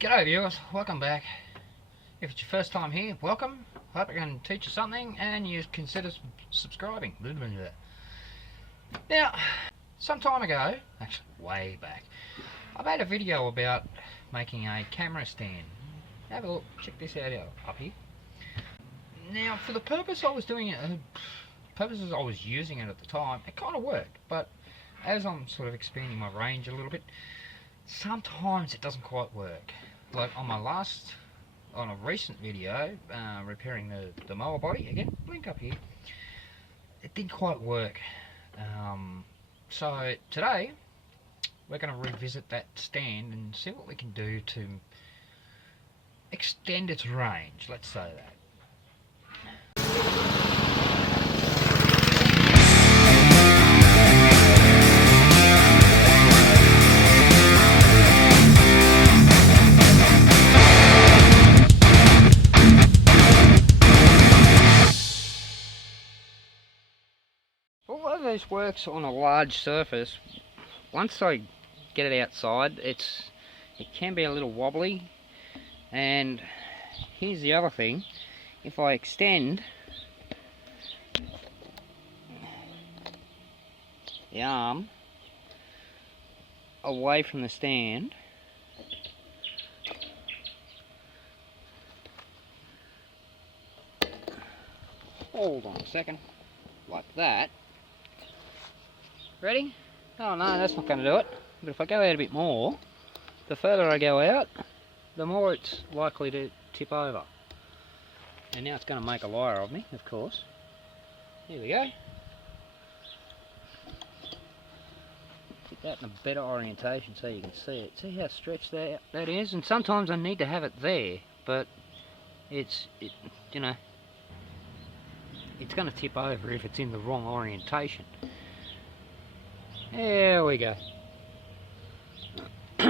G'day viewers, welcome back. If it's your first time here, welcome. Hope I can teach you something and you consider subscribing. Now, some time ago, actually way back, I made a video about making a camera stand. Have a look, check this out up here. Now, for the purpose I was doing it, purposes I was using it at the time, it kind of worked, but as I'm sort of expanding my range a little bit, sometimes it doesn't quite work. Like on a recent video, repairing the mower body, again, link up here, it didn't quite work. So today, we're going to revisit that stand and see what we can do to extend its range, let's say that. Although this works on a large surface, once I get it outside, it can be a little wobbly. And here's the other thing: if I extend the arm away from the stand, hold on a second, like that. Ready? Oh no, that's not going to do it. But if I go out a bit more, the further I go out, the more it's likely to tip over. And now it's going to make a liar of me, of course. Here we go. Put that in a better orientation so you can see it. See how stretched that is? And sometimes I need to have it there, but it's going to tip over if it's in the wrong orientation. There we go. See?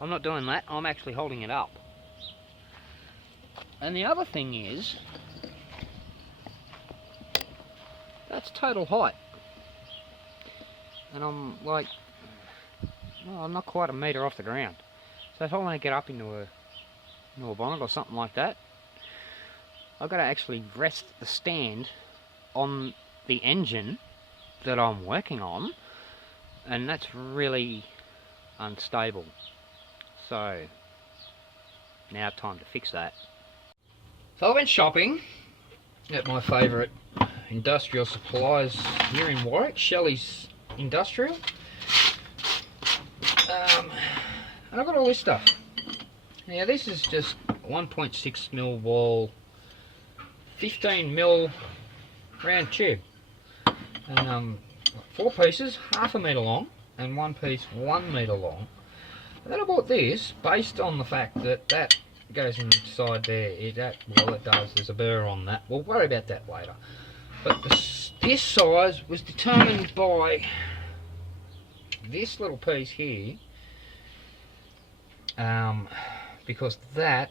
I'm not doing that, I'm actually holding it up. And the other thing is, that's total height. And I'm like, well, I'm not quite a metre off the ground. So if I want to get up into a bonnet or something like that, I've got to actually rest the stand on the engine that I'm working on, and that's really unstable. So now time to fix that. So I went shopping at my favourite industrial supplies here in Warwick, Shelley's Industrial, and I got all this stuff. Now this is just 1.6mm wall, 15mm round tube. 4 pieces, half a metre long, and one piece 1 metre long. And then I bought this based on the fact that that goes inside there. Well, it does. There's a burr on that. We'll worry about that later. But this size was determined by this little piece here, because that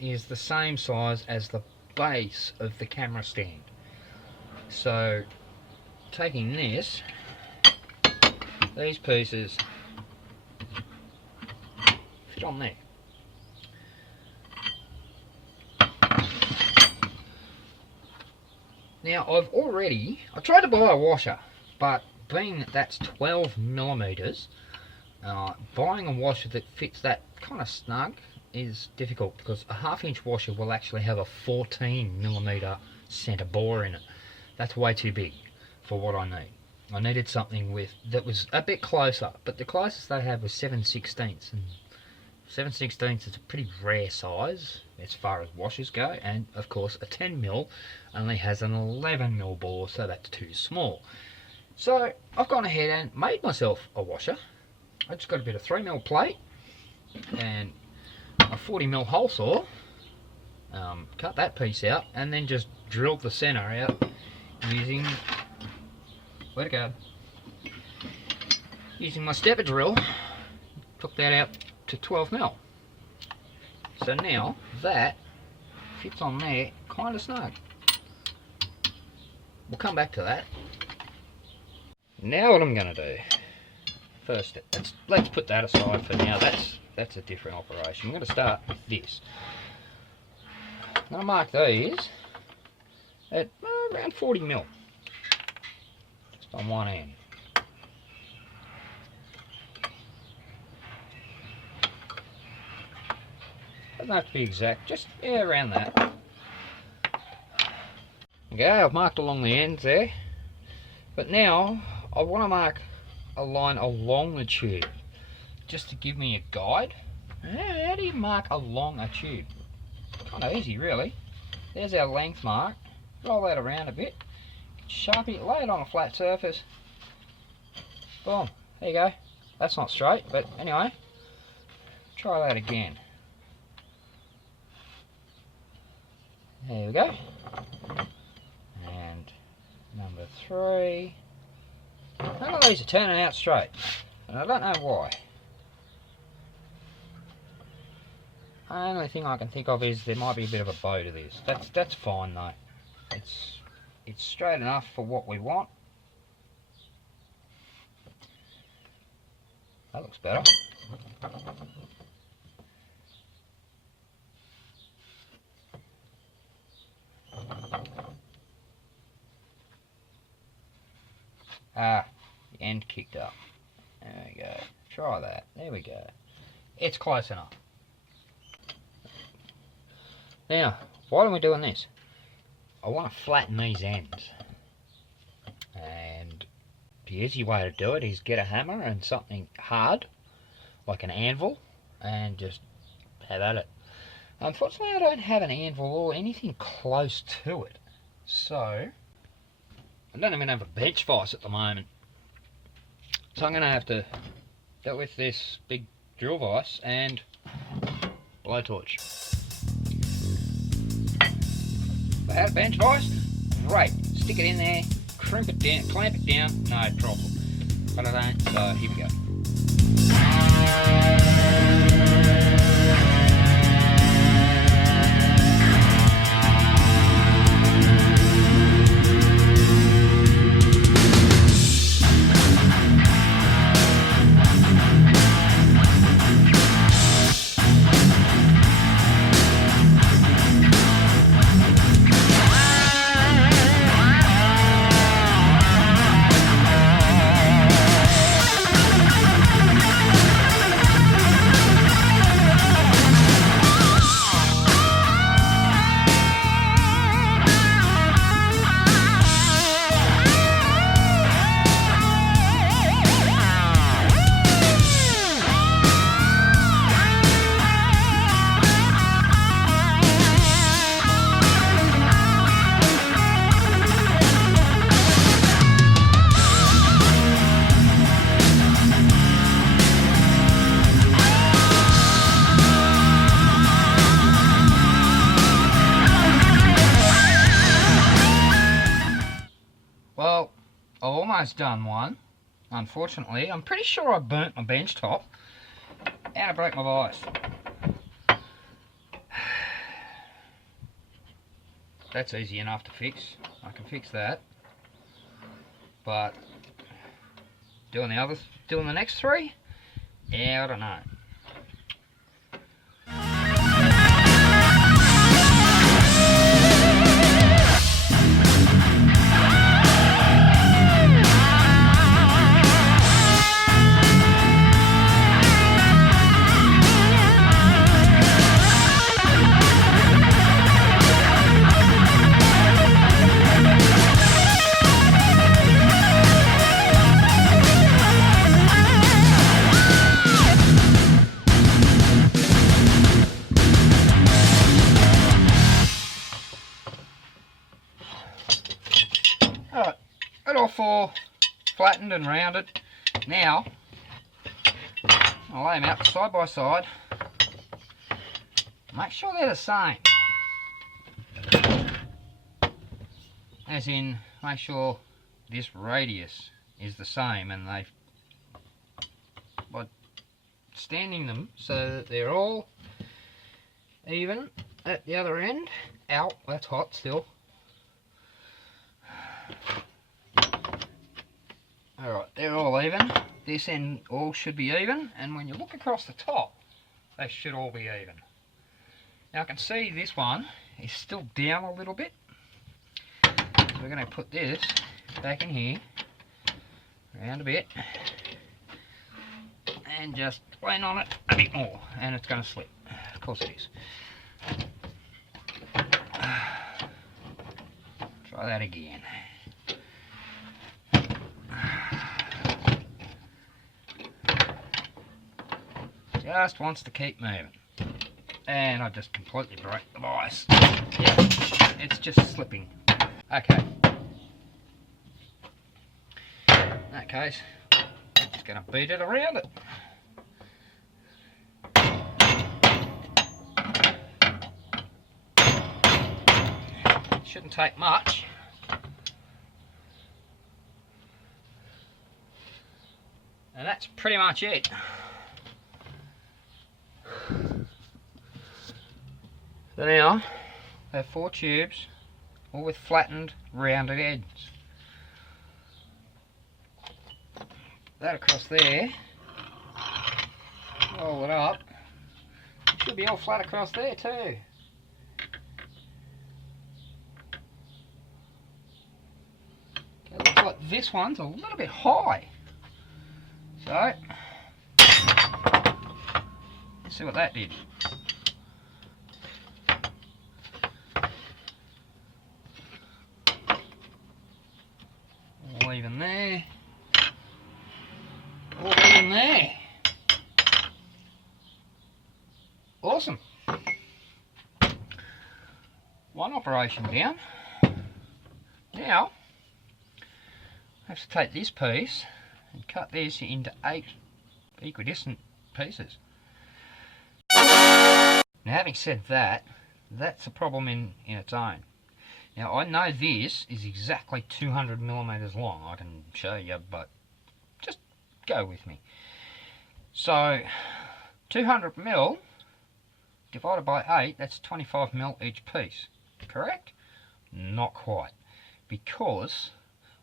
is the same size as the base of the camera stand. So taking these pieces fit on there. Now I tried to buy a washer, but being that that's 12mm, buying a washer that fits that kind of snug is difficult, because a 1/2 inch washer will actually have a 14mm centre bore in it. That's way too big for what I need. I needed something that was a bit closer, but the closest they had was 7/16, and 7/16 is a pretty rare size as far as washers go, and of course a 10mm only has an 11mm bore, so that's too small. So I've gone ahead and made myself a washer. I just got a bit of 3mm plate and a 40mm hole saw, cut that piece out, and then just drilled the centre out using, where'd it go? Using my stepper drill. Took that out to 12mm. So now that fits on there kind of snug. We'll come back to that. Now what I'm going to do first step. Let's put that aside for now. That's a different operation. I'm going to start with this. I'm going to mark these at around 40 mil, just on one end. Doesn't have to be exact, just around that. Okay, I've marked along the ends there, but now I want to mark a line along the tube, just to give me a guide. How do you mark along a tube? Kind of easy, really. There's our length mark. Roll that around a bit. Sharpie it, lay it on a flat surface. Boom. There you go. That's not straight, but anyway, try that again. There we go. And number 3. None of these are turning out straight, and I don't know why. The only thing I can think of is there might be a bit of a bow to this. That's fine though. It's straight enough for what we want. That looks better. Ah, the end kicked up. There we go. Try that. There we go. It's close enough. Now, why are we doing this? I want to flatten these ends. And the easy way to do it is get a hammer and something hard, like an anvil, and just have at it. Unfortunately, I don't have an anvil or anything close to it. So, I don't even have a bench vise at the moment. So I'm going to have to deal with this big drill vise and blowtorch. If I had a bench vise, great. Stick it in there, crimp it down, clamp it down, no problem. But I don't, so here we go. Well, I've almost done one. Unfortunately, I'm pretty sure I burnt my bench top and I broke my vise. That's easy enough to fix. I can fix that. But doing the next 3? Yeah, I don't know. Alright, got all 4 flattened and rounded. Now, I'll lay them out side by side. Make sure they're the same. As in, make sure this radius is the same, and they've, by standing them so that they're all even at the other end. Ow, that's hot still. Alright, they're all even. this end all should be even, and when you look across the top, they should all be even. Now I can see this one is still down a little bit, so we're going to put this back in here, around a bit, and just lean on it a bit more, and it's going to slip. Of course it is. Try that again. Just wants to keep moving. And I just completely broke the vise. Yeah, it's just slipping. Okay. In that case, I'm just going to beat it around it. Shouldn't take much. And that's pretty much it. So now, I have 4 tubes, all with flattened, rounded ends. That across there, roll it up. It should be all flat across there too. It looks like this one's a little bit high. So, let's see what that did. All even there. All even there. Awesome. One operation down. Now, I have to take this piece and cut this into 8 equidistant pieces. Now, having said that, that's a problem in its own. Now, I know this is exactly 200 millimeters long. I can show you, but just go with me. So, 200 mil divided by 8, that's 25 mil each piece. Correct? Not quite. Because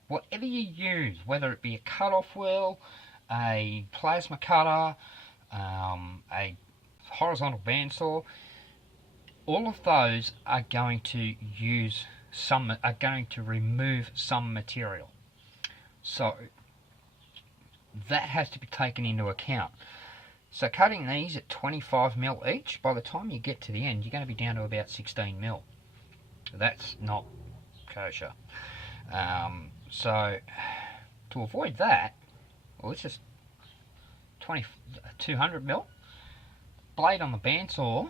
whatever you use, whether it be a cut-off wheel, a plasma cutter, a horizontal bandsaw, all of those are going to remove some material. So that has to be taken into account. So cutting these at 25 mil each, by the time you get to the end, you're going to be down to about 16 mil. That's not kosher. So to avoid that, well, it's just 200 mil. Blade on the bandsaw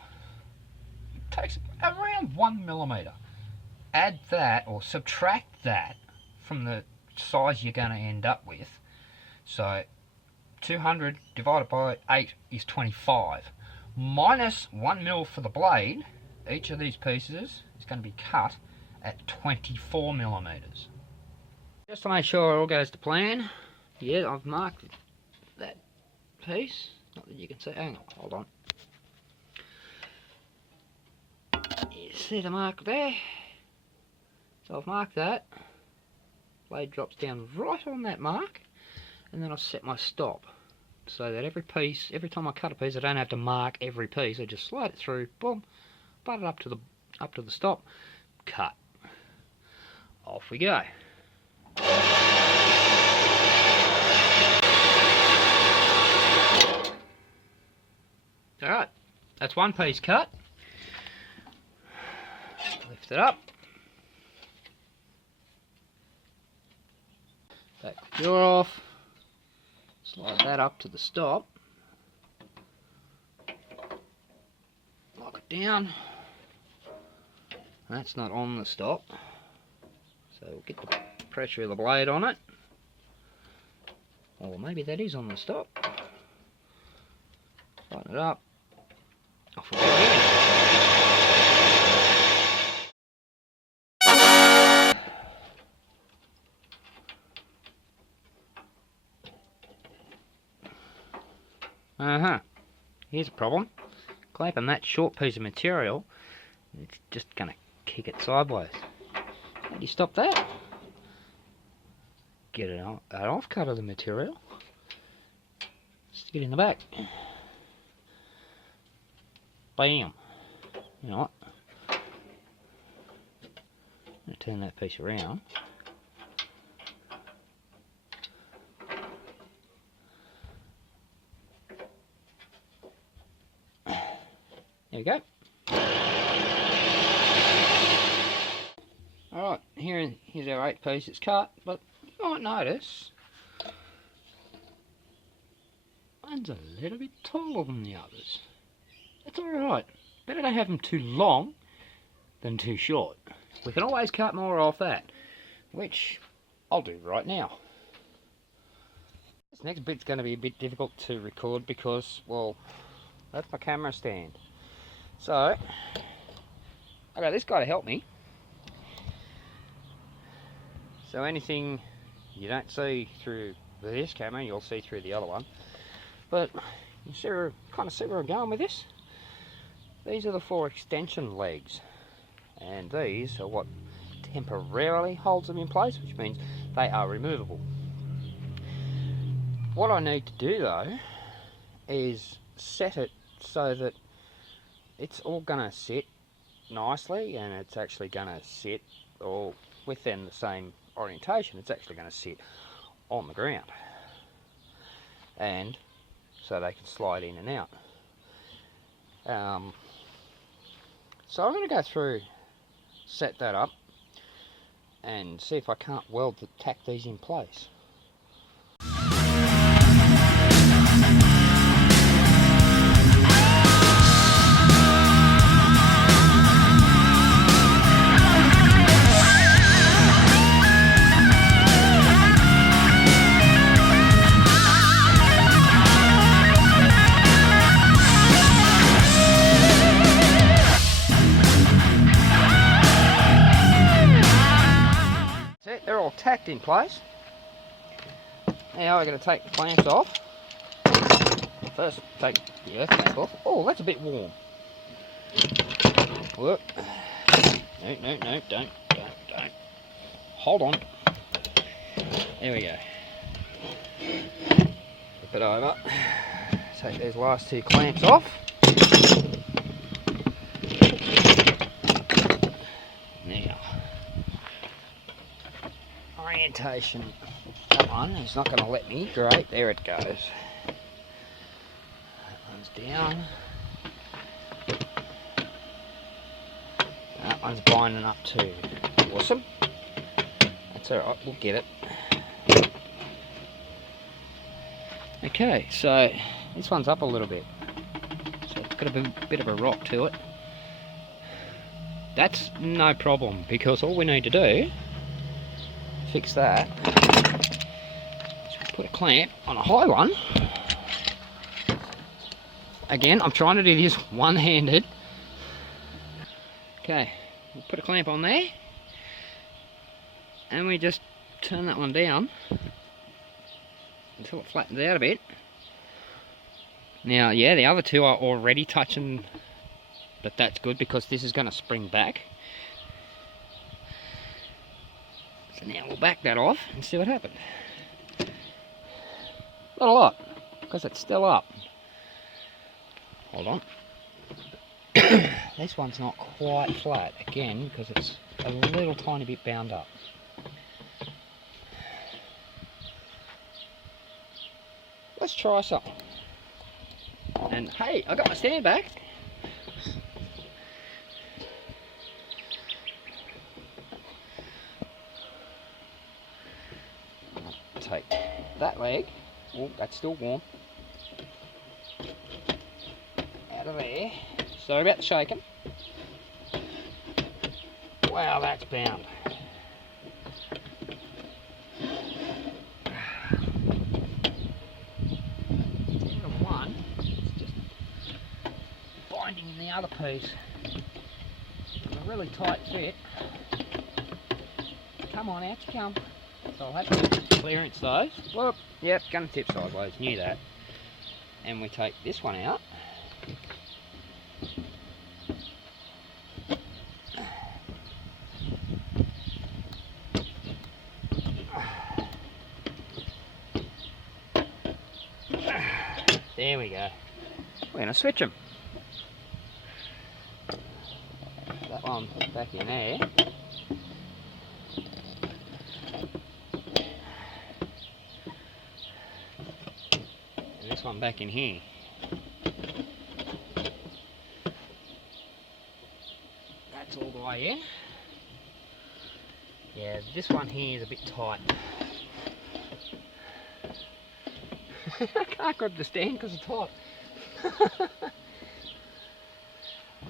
takes around 1 millimeter. Add that or subtract that from the size you're going to end up with. So 200 divided by 8 is 25. Minus 1 mil for the blade. Each of these pieces is going to be cut at 24 millimeters. Just to make sure it all goes to plan, yeah, I've marked that piece. Not that you can see. Hang on, hold on. You see the mark there? So I've marked that. Blade drops down right on that mark, and then I've set my stop so that every time I cut a piece, I don't have to mark every piece. I just slide it through, boom, butt it up to the stop, cut. Off we go. Alright, that's one piece cut. Lift it up. Back the jaw off. Slide that up to the stop. Lock it down. That's not on the stop. So we'll get the pressure of the blade on it. Or maybe that is on the stop. Tighten it up. Off we go again. Here's a problem. Clamping that short piece of material, it's just going to kick it sideways. How do you stop that? Get an off cut of the material, Stick it in the back. Bam. You know what? I'm going to turn that piece around. There we go. Alright, here's our 8 piece. It's cut, but you might notice one's a little bit taller than the others. That's alright. Better to have them too long than too short. We can always cut more off that, which I'll do right now. This next bit's going to be a bit difficult to record because, well, that's my camera stand. So, I got this guy to help me. So anything you don't see through this camera, you'll see through the other one. But you kind of see where I'm going with this. These are the 4 extension legs, and these are what temporarily holds them in place, which means they are removable. What I need to do though is set it so that it's all going to sit nicely, and it's actually going to sit all within the same orientation. It's actually going to sit on the ground, and so they can slide in and out. So I'm going to go through, set that up, and see if I can't tack these in place. They're all tacked in place. Now we're going to take the clamps off. First, take the earth clamp off. Oh, that's a bit warm. Look. No, don't. Hold on. There we go. Flip it over. Take these last 2 clamps off. Now, orientation. That one is not going to let me. Great, there it goes. That one's down. That one's binding up too. Awesome. That's alright, we'll get it. Okay, so this one's up a little bit. So it's got a bit of a rock to it. That's no problem, because all we need to do fix that. Put a clamp on a high one. Again, I'm trying to do this one-handed. Okay, we'll put a clamp on there, and we just turn that one down until it flattens out a bit. Now, yeah, the other 2 are already touching, but that's good because this is going to spring back. So now we'll back that off and see what happens. Not a lot, because it's still up. Hold on. This one's not quite flat, again, because it's a little tiny bit bound up. Let's try something. And hey, I got my stand back. Take that leg. Oh, that's still warm. Out of there. Sorry about the shaking. Wow, that's bound. One, it's just binding the other piece. A really tight fit. Come on, out you come. So I'll have to clearance those. Whoop, yep, gonna tip sideways, knew that. And we take this one out. go. We're going to switch them. That one back in there. And this one back in here. That's all the way in. Yeah, this one here is a bit tight. I can't grab the stand because it's hot.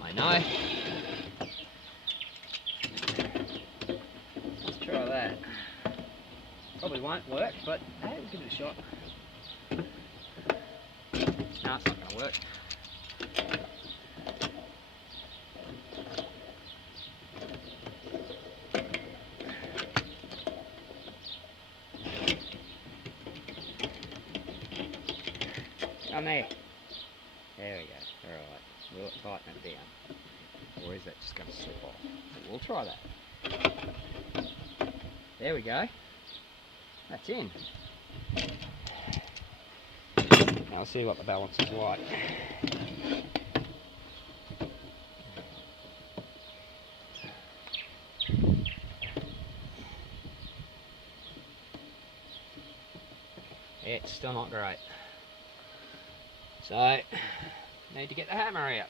I know. Let's try that. Probably won't work, but hey, we'll give it a shot. No, it's not going to work. On there. There we go. Alright. Will it tighten it down? Or is that just going to slip off? We'll try that. There we go. That's in. Now let's see what the balance is like. It's still not great. So, need to get the hammer out.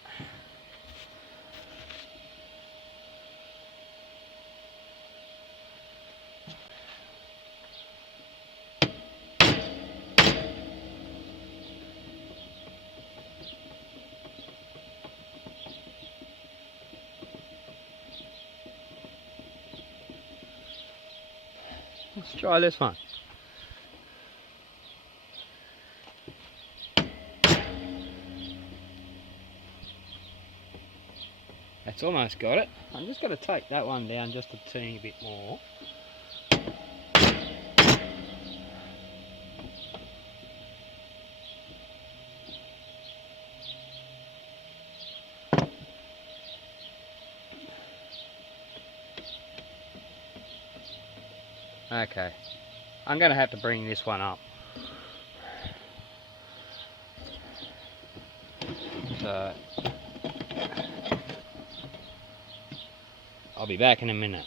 Let's try this one. That's almost got it. I'm just going to take that one down just a teeny bit more. Okay, I'm going to have to bring this one up. So, I'll be back in a minute.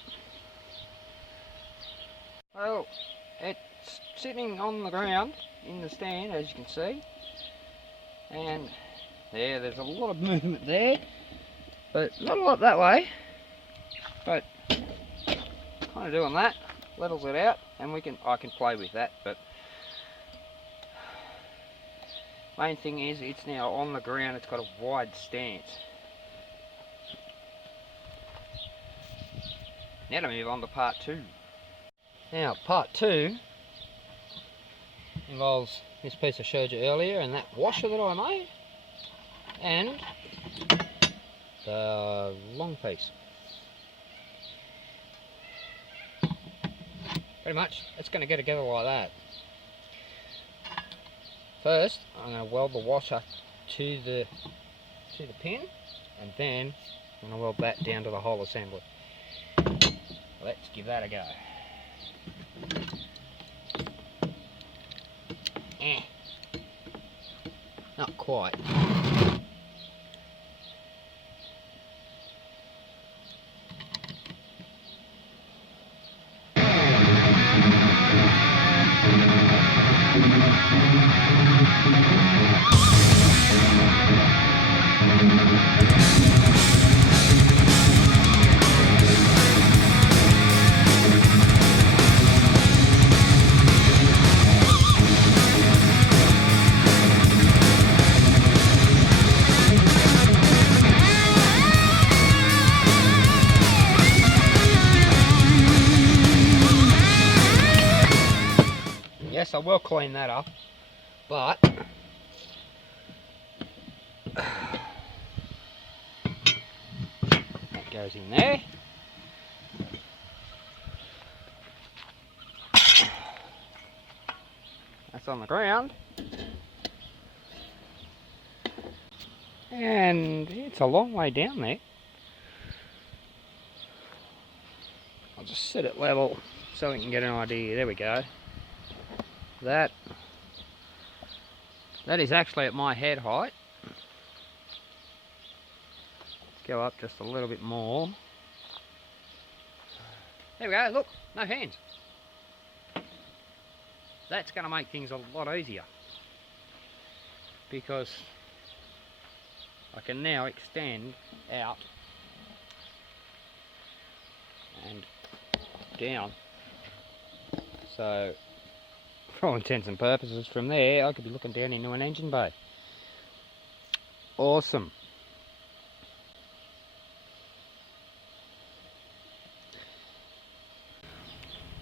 Well, it's sitting on the ground in the stand, as you can see. And there's a lot of movement there, but not a lot that way. But kind of doing that levels it out, and I can play with that. But main thing is it's now on the ground. It's got a wide stance. Now to move on to part 2. Now part 2 involves this piece I showed you earlier and that washer that I made, and the long piece. Pretty much it's going to get together like that. First I'm going to weld the washer to the pin, and then I'm going to weld that down to the whole assembly. Let's give that a go. Not quite. Yes, I will clean that up, but that goes in there. That's on the ground, and it's a long way down there. I'll just set it level so we can get an idea. There we go. That That is actually at my head height. Let's go up just a little bit more. There we go, look, no hands. That's going to make things a lot easier, because I can now extend out and down. So for all intents and purposes, from there I could be looking down into an engine bay. Awesome.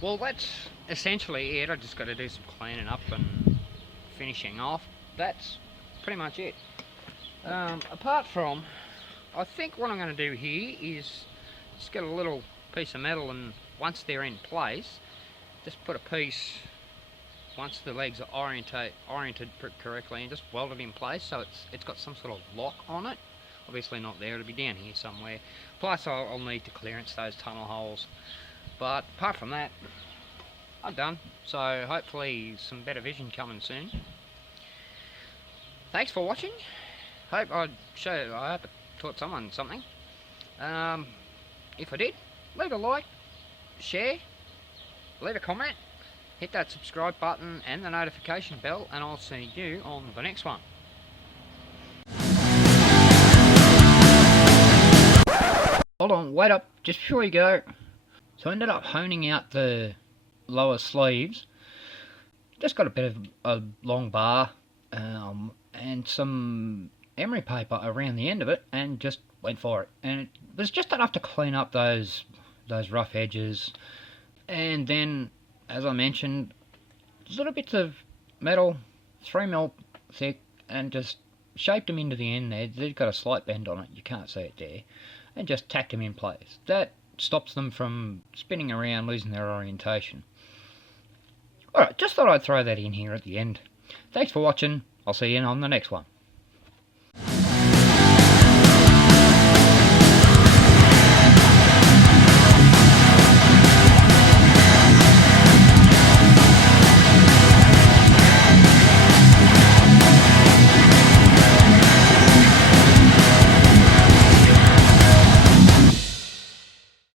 Well, that's essentially it. I just got to do some cleaning up and finishing off. That's pretty much it. Apart from, I think what I'm going to do here is just get a little piece of metal, and once they're in place, just put a piece, once the legs are oriented correctly, and just weld it in place so it's got some sort of lock on it. Obviously not there, it'll be down here somewhere. Plus I'll need to clearance those tunnel holes. But apart from that, I'm done. So hopefully some better vision coming soon. Thanks for watching. I hope I taught someone something. If I did, leave a like, share, leave a comment, hit that subscribe button and the notification bell, and I'll see you on the next one. Hold on, wait up, just before you go. So I ended up honing out the lower sleeves. Just got a bit of a long bar and some emery paper around the end of it, and just went for it. And it was just enough to clean up those rough edges. And then, as I mentioned, little bits of metal, 3mm thick, and just shaped them into the end there. They've got a slight bend on it, you can't see it there. And just tacked them in place. That stops them from spinning around, losing their orientation. Alright, just thought I'd throw that in here at the end. Thanks for watching. I'll see you on the next one.